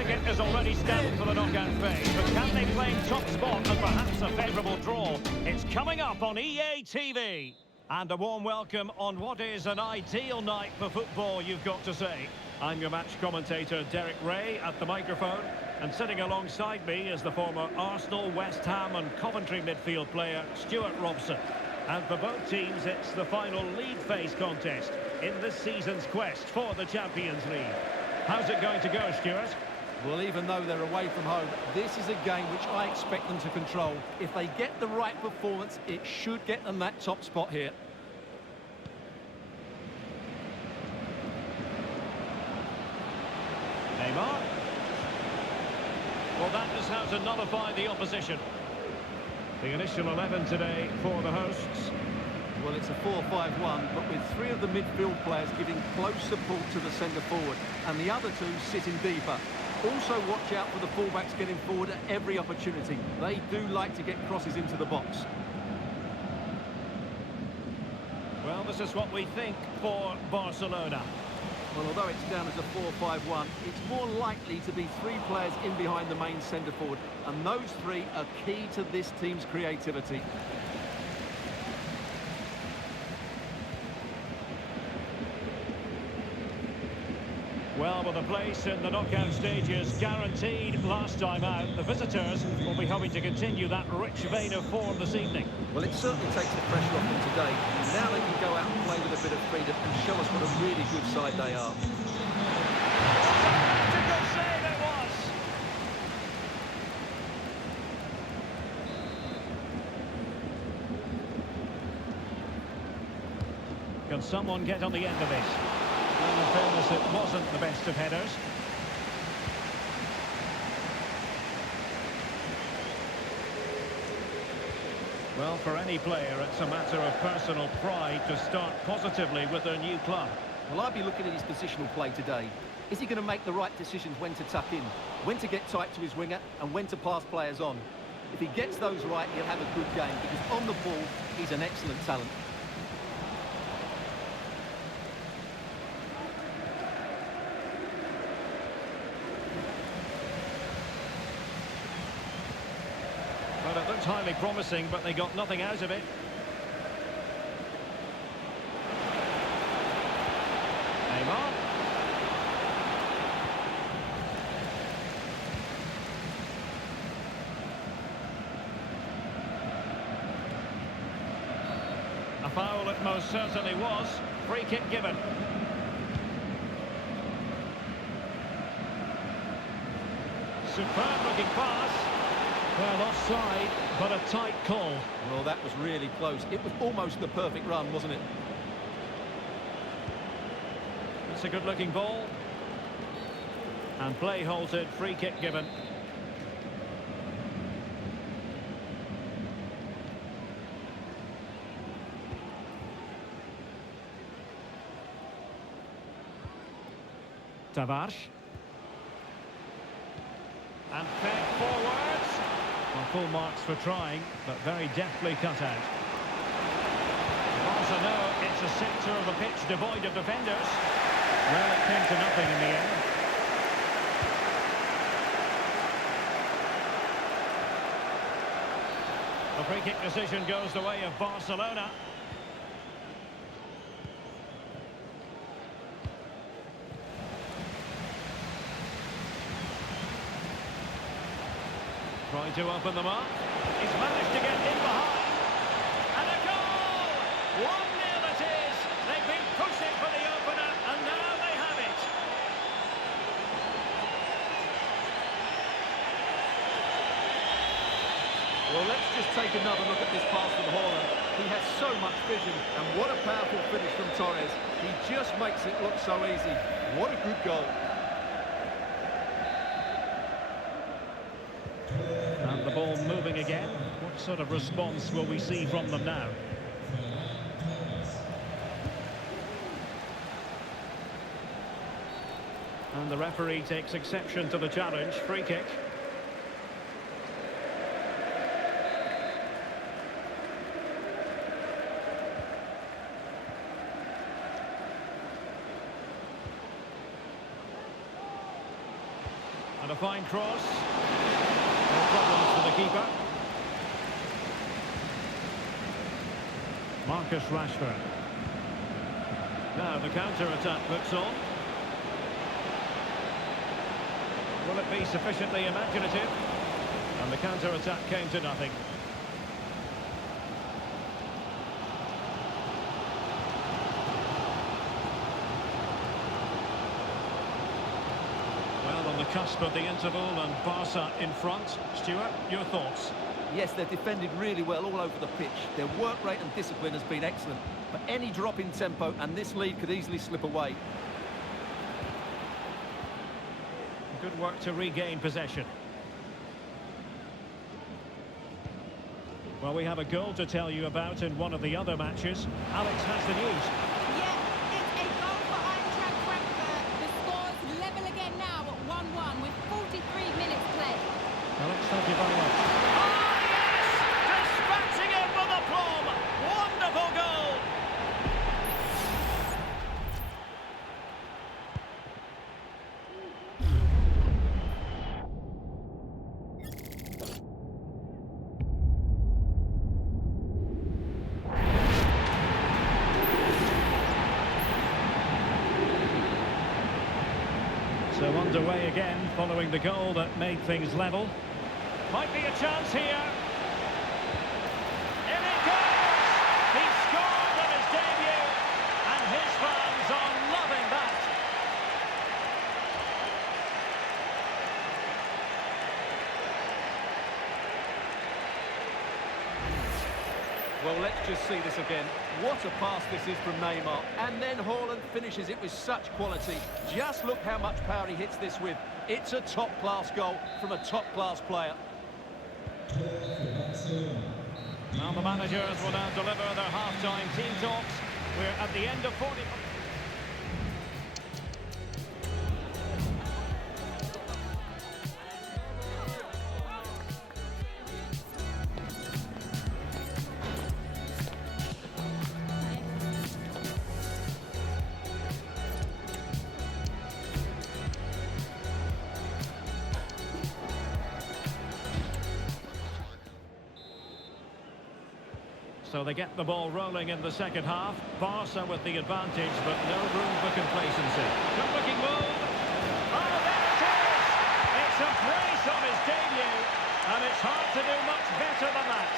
ticket is already stamped for the knockout phase, but can they claim top spot and perhaps a favourable draw? It's coming up on EA TV. And a warm welcome on what is an ideal night for football, you've got to say. I'm your match commentator, Derek Ray, at the microphone. And sitting alongside me is the former Arsenal, West Ham and Coventry midfield player, Stuart Robson. And for both teams, it's the final league phase contest in this season's quest for the Champions League. How's it going to go, Stuart? Well, even though they're away from home, this is a game which I expect them to control. If they get the right performance, it should get them that top spot here. Neymar. Well, that is how to nullify the opposition. The initial 11 today for the hosts. Well, it's a 4-5-1, but with three of the midfield players giving close support to the centre forward, and the other two sitting deeper. Also watch out for the fullbacks getting forward at every opportunity. They do like to get crosses into the box. Well, this is what we think for Barcelona. Well, although it's down as a 4-5-1, it's more likely to be three players in behind the main centre forward, and those three are key to this team's creativity. Well, with a place in the knockout stages guaranteed last time out, the visitors will be hoping to continue that rich vein of form this evening. Well, it certainly takes the pressure off them today. Now they can go out and play with a bit of freedom and show us what a really good side they are. Tactical save it was. Can someone get on the end of this? Well, in fairness, it wasn't the best of headers. Well, for any player, it's a matter of personal pride to start positively with their new club. Well, I'd be looking at his positional play today. Is he going to make the right decisions when to tuck in, when to get tight to his winger, and when to pass players on? If he gets those right, he'll have a good game, because on the ball, he's an excellent talent. Well, it looked highly promising, but they got nothing out of it. Neymar. A foul it most certainly was. Free kick given. Superb looking pass. Well, offside, but a tight call. Well, that was really close. It was almost the perfect run, wasn't it? It's a good-looking ball. And play halted, free kick given. Tavares. And fed forwards. Well, full marks for trying, but very deftly cut out. Barca know it's a sector of the pitch devoid of defenders. Well, it came to nothing in the end. The free kick decision goes the way of Barcelona. Trying to open them up. He's managed to get in behind. And a goal! 1-0 it is. They've been pushing for the opener, and now they have it. Well, let's just take another look at this pass from Haaland. He has so much vision, and what a powerful finish from Torres. He just makes it look so easy. What a good goal. And the ball moving again. What sort of response will we see from them now? And the referee takes exception to the challenge. Free kick. And a fine cross. No problems for the keeper. Marcus Rashford. Now the counter-attack looks on. Will it be sufficiently imaginative? And the counter-attack came to nothing. Well, on the cusp of the interval and Barca in front. Stuart, your thoughts? Yes, they've defended really well all over the pitch. Their work rate and discipline has been excellent. But any drop in tempo and this lead could easily slip away. Good work to regain possession. Well, we have a goal to tell you about in one of the other matches. Alex has the news. Yeah, it's a goal for Eintracht Frankfurt. The score's level again now at 1-1 with 43 minutes played. Alex, thank you very much. Oh, yes! Dispatching it with aplomb! Wonderful goal! So underway again, following the goal that made things level. Might be a chance here. In it goes! He scored on his debut, and his fans are loving that. Well, let's just see this again. What a pass this is from Neymar. And then Haaland finishes it with such quality. Just look how much power he hits this with. It's a top-class goal from a top-class player. Now the managers will now deliver their half-time team talks. We're at the end of 40... So they get the ball rolling in the second half. Barca with the advantage, but no room for complacency. Good looking move. Oh, there it is! It's a brace on his debut, and it's hard to do much better than that.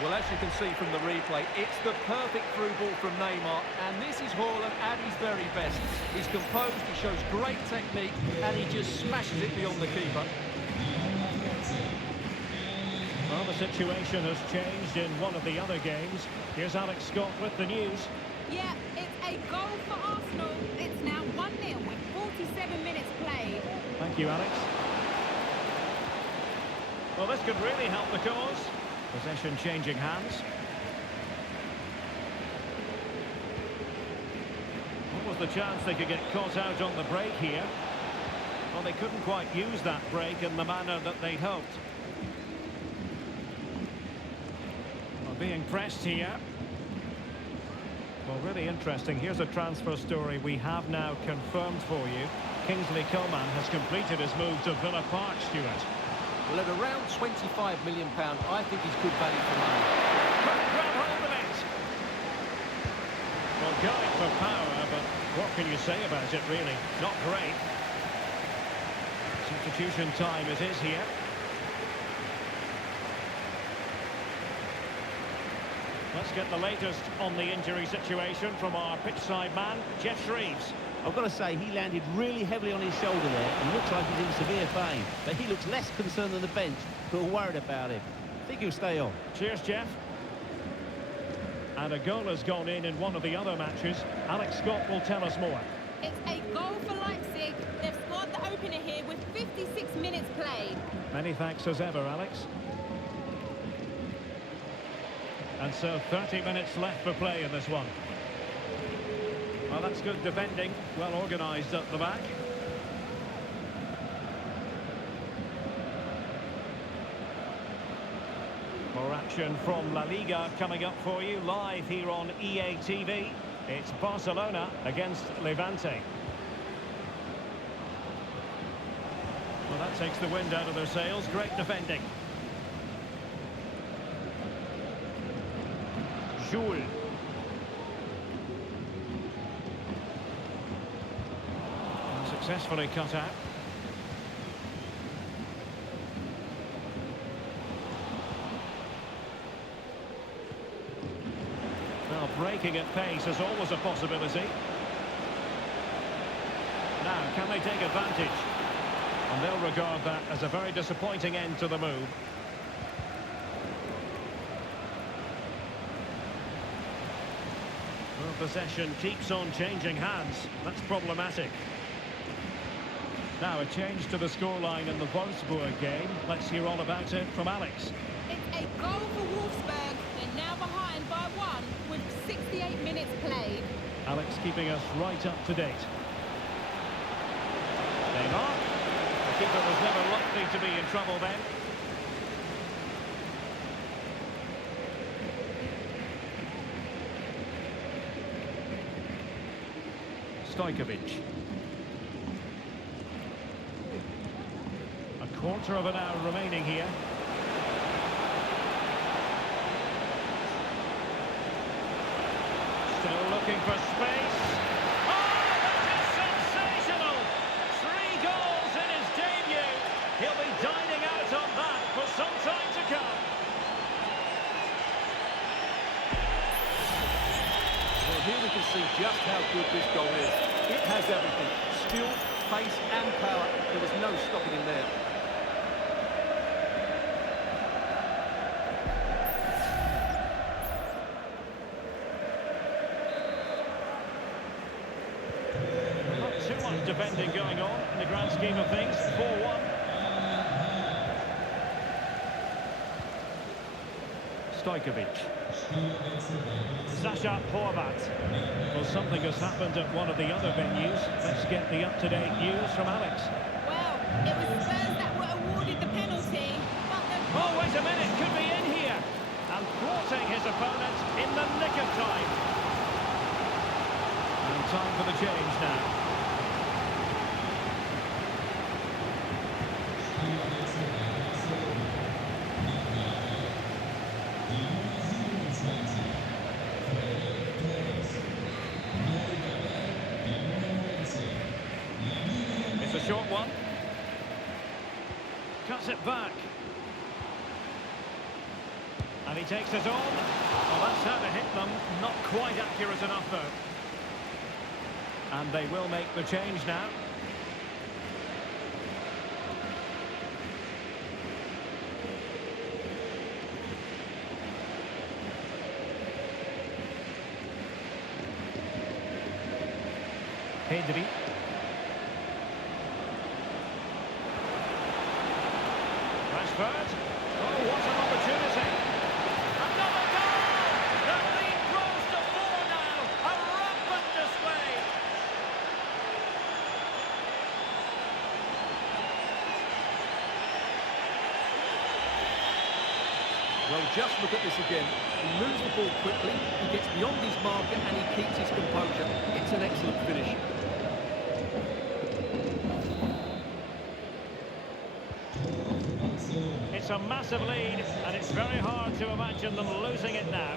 Well, as you can see from the replay, it's the perfect through ball from Neymar, and this is Haaland at his very best. He's composed, he shows great technique, and he just smashes it beyond the keeper. Well, the situation has changed in one of the other games. Here's Alex Scott with the news. Yeah, it's a goal for Arsenal. It's now 1-0 with 47 minutes played. Thank you, Alex. Well, this could really help the cause. Possession changing hands. What was the chance they could get caught out on the break here? Well, they couldn't quite use that break in the manner that they'd hoped. Well, being pressed here. Well, really interesting. Here's a transfer story we have now confirmed for you. Kingsley Coman has completed his move to Villa Park, Stuart. Well, at around £25 million, I think he's good value for money. Quick grab hold of it. Well, going for power, but what can you say about it, really? Not great. Substitution time it is here. Let's get the latest on the injury situation from our pitchside man, Jeff Shreves. I've got to say, he landed really heavily on his shoulder there and looks like he's in severe pain. But he looks less concerned than the bench, who are worried about him. I think he'll stay on. Cheers, Jeff. And a goal has gone in one of the other matches. Alex Scott will tell us more. It's a goal for Leipzig. They've scored the opener here with 56 minutes played. Many thanks as ever, Alex. And so 30 minutes left for play in this one. Well, that's good defending, well organised at the back. More action from La Liga coming up for you live here on EA TV. It's Barcelona against Levante. Well, that takes the wind out of their sails. Great defending. Jules. Successfully cut out. Well, breaking at pace is always a possibility. Now, can they take advantage? And they'll regard that as a very disappointing end to the move. Well, possession keeps on changing hands. That's problematic. Now a change to the scoreline in the Wolfsburg game. Let's hear all about it from Alex. It's a goal for Wolfsburg. They're now behind by 1 with 68 minutes played. Alex keeping us right up to date. Neymar. The keeper was never likely to be in trouble then. Stojkovic. A quarter of an hour remaining here. Still looking for space. Oh, that is sensational! 3 goals in his debut. He'll be dining out on that for some time to come. Well, here we can see just how good this goal is. It has everything. Skill, pace and power. There was no stopping him there. Not too much defending going on in the grand scheme of things. 4-1. Stojkovic. Sasha Horvat. Well, something has happened at one of the other venues. Let's get the up-to-date news from Alex. Well, it was Spurs that were awarded the penalty, but the... Oh, wait a minute, could be in here. And thwarting his opponent in the nick of time. And time for the change now. It's a short one. Cuts it back. And he takes it on. Well, that's how to hit them. Not quite accurate enough, though. And they will make the change now. Pedri. Rashford. Oh, what an opportunity. Another goal! The lead grows to 4 now. A rampant display. Well, just look at this again. He moves the ball quickly, he gets beyond his marker and he keeps his composure. It's an excellent finish. It's a massive lead, and it's very hard to imagine them losing it now.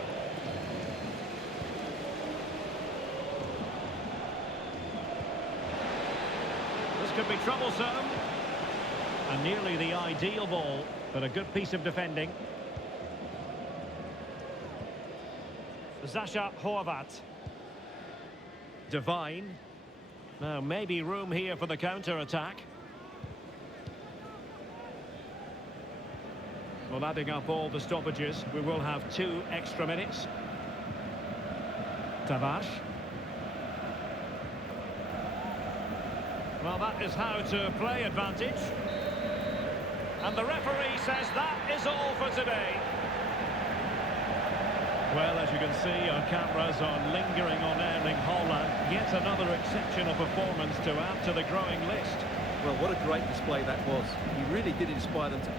This could be troublesome. And nearly the ideal ball, but a good piece of defending. Sasha Horvat. Divine. Now, maybe room here for the counter-attack. Well, adding up all the stoppages, we will have 2 extra minutes. Tavares. Well, that is how to play advantage. And the referee says that is all for today. Well, as you can see, our cameras are lingering on Erling Haaland. Yet another exceptional performance to add to the growing list. Well, what a great display that was. He really did inspire them to...